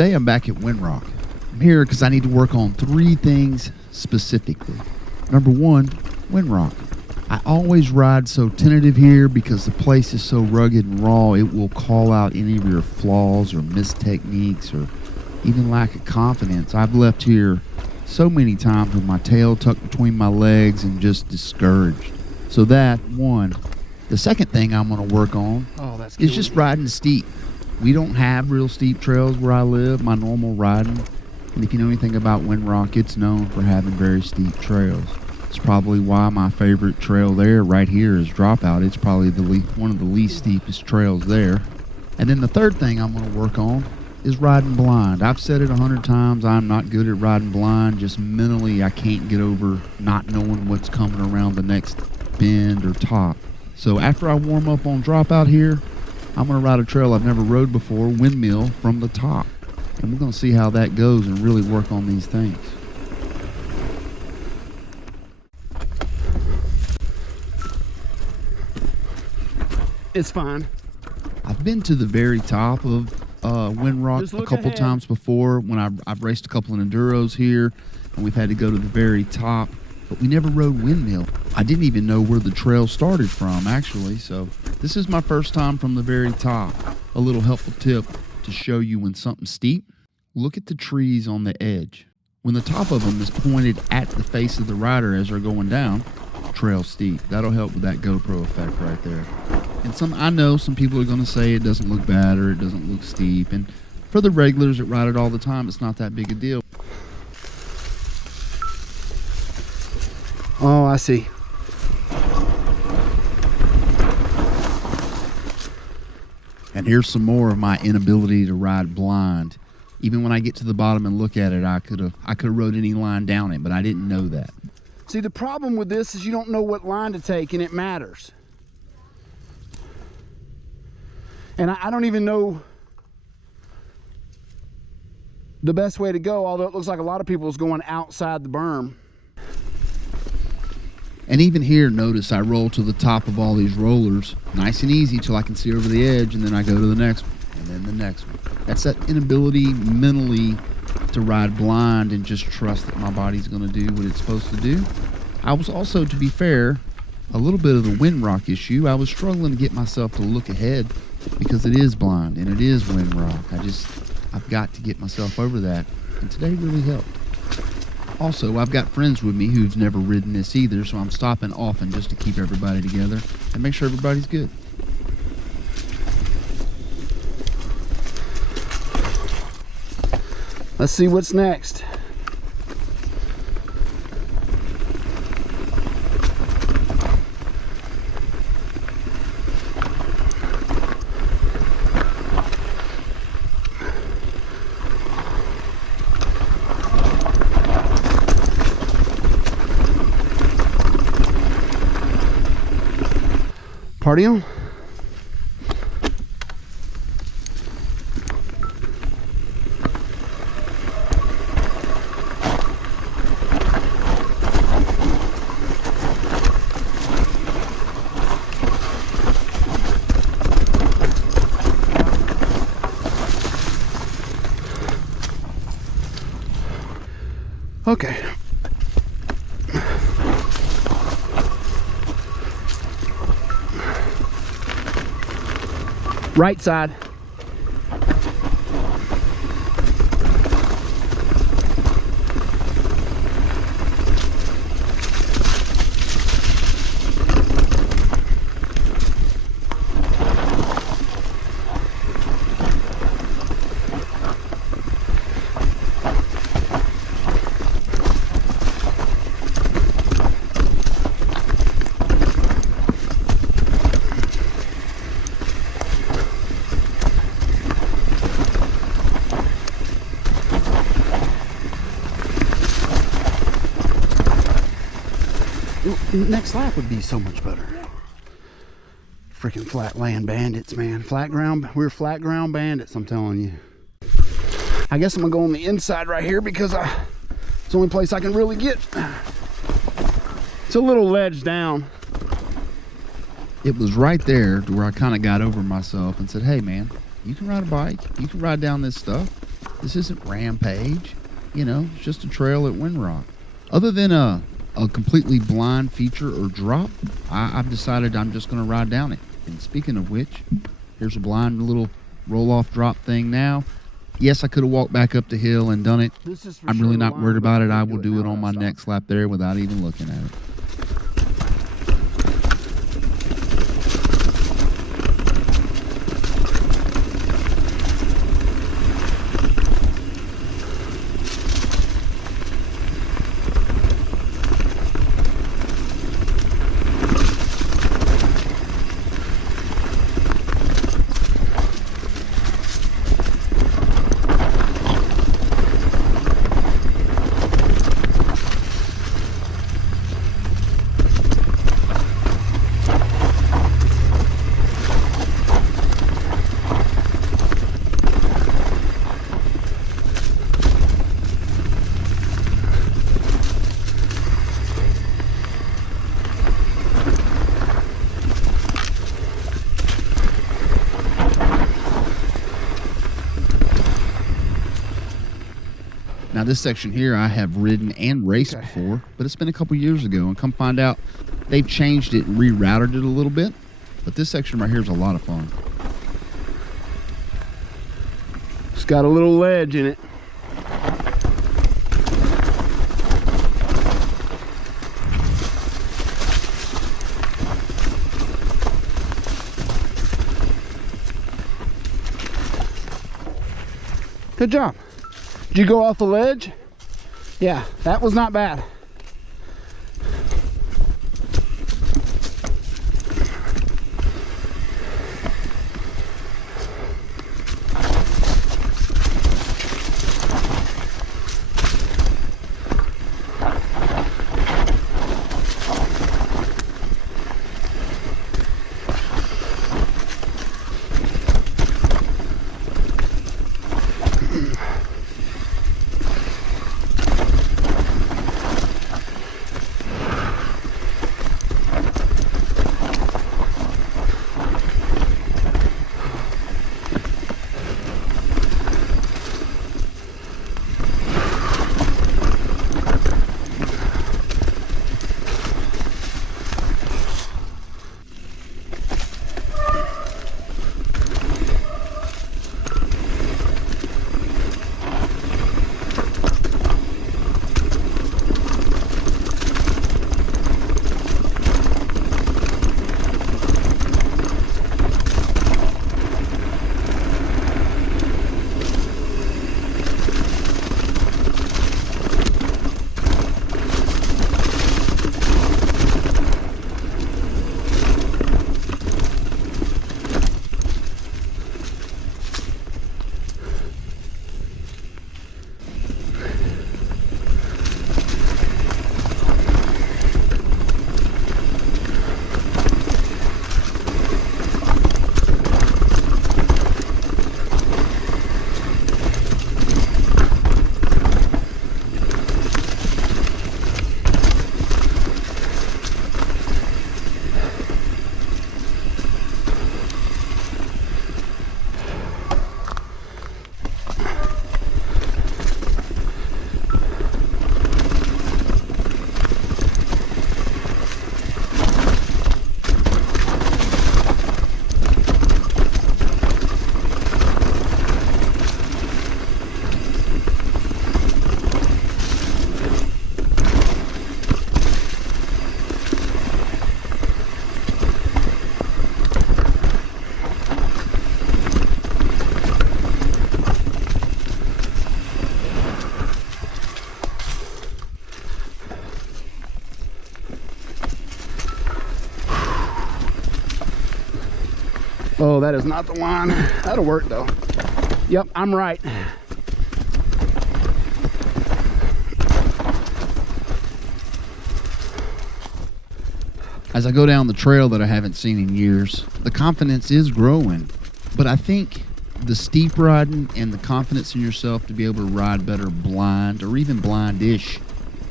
today I'm back at Windrock. I'm here because I need to work on 3 things specifically. Number 1, Windrock. I always ride so tentative here because the place is so rugged and raw, it will call out any of your flaws or missed techniques or even lack of confidence. I've left here so many times with my tail tucked between my legs and just discouraged. So that, 1. The second thing I'm going to work on is just riding steep. We don't have real steep trails where I live, my normal riding. And if you know anything about Windrock, it's known for having very steep trails. It's probably why my favorite trail there right here is Dropout. It's probably one of the least steepest trails there. And then the third thing I'm going to work on is riding blind. I've said it 100 times, I'm not good at riding blind. Just mentally, I can't get over not knowing what's coming around the next bend or top. So after I warm up on Dropout here, I'm going to ride a trail I've never rode before, Windmill, from the top. And we're going to see how that goes and really work on these things. It's fine. I've been to the very top of Windrock a couple times before when I've raced a couple of enduros here, and we've had to go to the very top, but we never rode Windmill. I didn't even know where the trail started from, actually, so this is my first time from the very top. A little helpful tip to show you when something's steep: look at the trees on the edge. When the top of them is pointed at the face of the rider as they're going down, trail steep. That'll help with that GoPro effect right there. And I know some people are going to say it doesn't look bad or it doesn't look steep, and for the regulars that ride it all the time, it's not that big a deal. Oh, I see. And here's some more of my inability to ride blind. Even when I get to the bottom and look at it, I could have rode any line down it, but I didn't know that. See, the problem with this is you don't know what line to take, and it matters. And I don't even know the best way to go, although it looks like a lot of people is going outside the berm. And even here, notice I roll to the top of all these rollers, nice and easy till I can see over the edge, and then I go to the next one, and then the next one. That's that inability mentally to ride blind and just trust that my body's going to do what it's supposed to do. I was also, to be fair, a little bit of the Windrock issue. I was struggling to get myself to look ahead because it is blind and it is Windrock. I've got to get myself over that, and today really helped. Also, I've got friends with me who've never ridden this either, so I'm stopping often just to keep everybody together and make sure everybody's good. Let's see what's next. Party on. Okay. Right side. Next lap would be so much better. Freaking flat land bandits, man. We're flat ground bandits, I'm telling you. I guess I'm gonna go on the inside right here because it's the only place I can really get. It's a little ledge down. It was right there to where I kind of got over myself and said, hey man, you can ride a bike, you can ride down this stuff. This isn't Rampage. You know, it's just a trail at Windrock. Other than a completely blind feature or drop, I've decided I'm just going to ride down it. And speaking of which, here's a blind little roll-off drop thing now. Yes, I could have walked back up the hill and done it. I'm really not worried about it. I will do it on my next lap there without even looking at it. Now this section here I have ridden and raced before, but it's been a couple years ago, and come find out they've changed it and rerouted it a little bit. But this section right here is a lot of fun. It's got a little ledge in it. Good job. Did you go off the ledge? Yeah, that was not bad. Oh, that is not the one. That'll work though. Yep, I'm right. As I go down the trail that I haven't seen in years, the confidence is growing. But I think the steep riding and the confidence in yourself to be able to ride better blind or even blindish,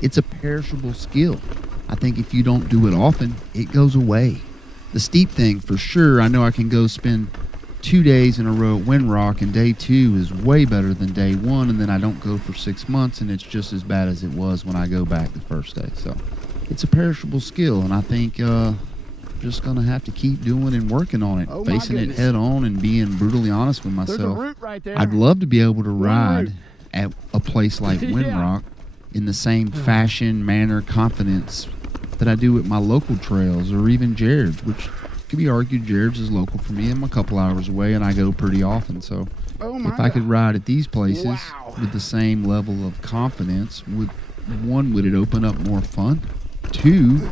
it's a perishable skill. I think if you don't do it often, it goes away. The steep thing, for sure, I know I can go spend 2 days in a row at Windrock, and day 2 is way better than day 1, and then I don't go for 6 months, and it's just as bad as it was when I go back the first day. So it's a perishable skill, and I think just gonna have to keep doing and working on it, facing it head on and being brutally honest with myself. There's a root right there. I'd love to be able to ride at a place like Windrock in the same fashion, manner, confidence that I do at my local trails, or even Jared's, which could be argued Jared's is local for me. I'm a couple hours away and I go pretty often. So if I could ride at these places with the same level of confidence, would it open up more fun? 2,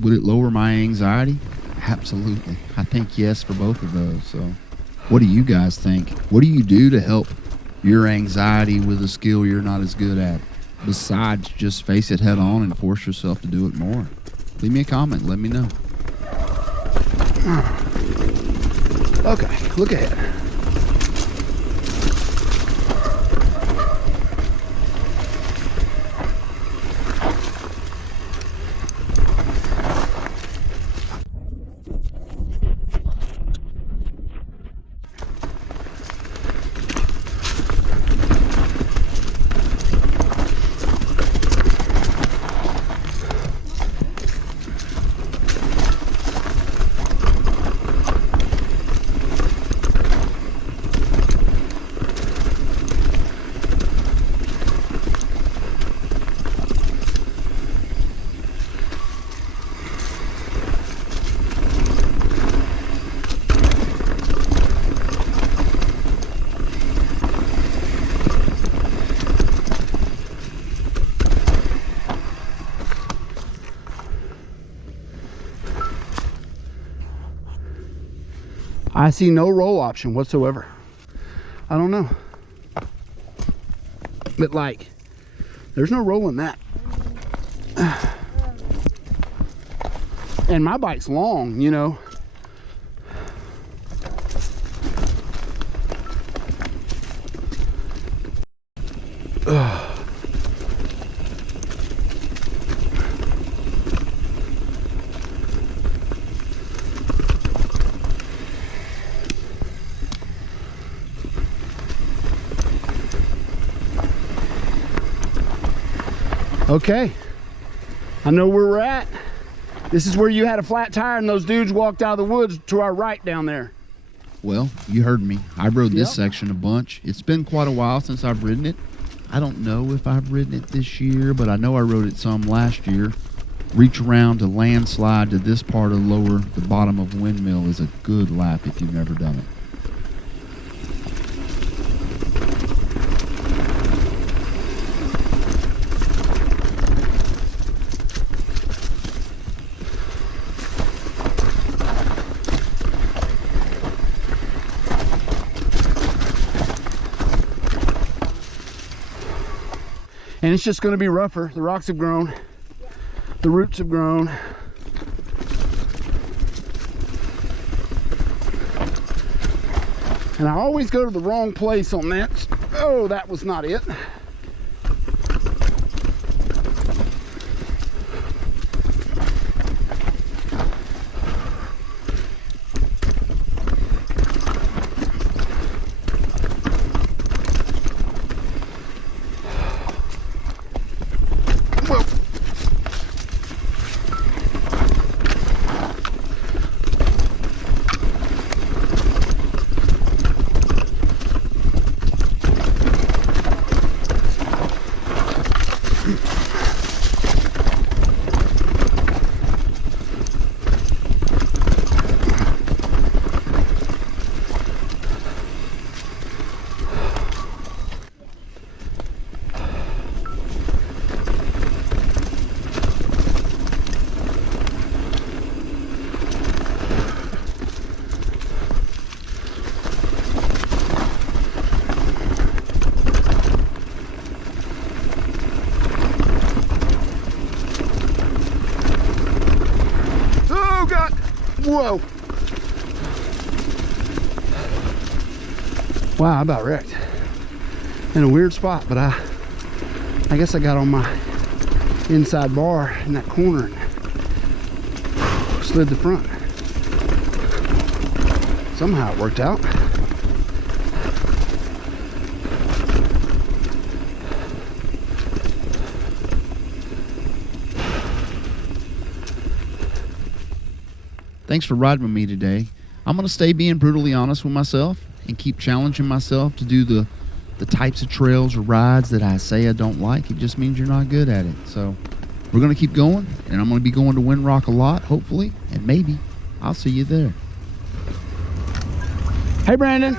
would it lower my anxiety? Absolutely. I think yes for both of those. So what do you guys think? What do you do to help your anxiety with a skill you're not as good at, besides just face it head on and force yourself to do it more? Leave me a comment. Let me know. Okay, look ahead. I see no roll option whatsoever. I don't know. But like, there's no roll in that. And my bike's long, you know. Okay, I know where we're at. This is where you had a flat tire and those dudes walked out of the woods to our right down there. Well, you heard me. I rode this section a bunch. It's been quite a while since I've ridden it. I don't know if I've ridden it this year, but I know I rode it some last year. Reach around to landslide to this part of the bottom of Windmill is a good lap if you've never done it. And it's just going to be rougher. The rocks have grown. The roots have grown. And I always go to the wrong place on that. Oh, that was not it. Whoa. Wow, I about wrecked. In a weird spot, but I guess I got on my inside bar in that corner and slid the front. Somehow it worked out. Thanks for riding with me today. I'm going to stay being brutally honest with myself and keep challenging myself to do the types of trails or rides that I say I don't like. It just means you're not good at it. So we're going to keep going, and I'm going to be going to Windrock a lot, hopefully, and maybe I'll see you there. Hey, Brandon.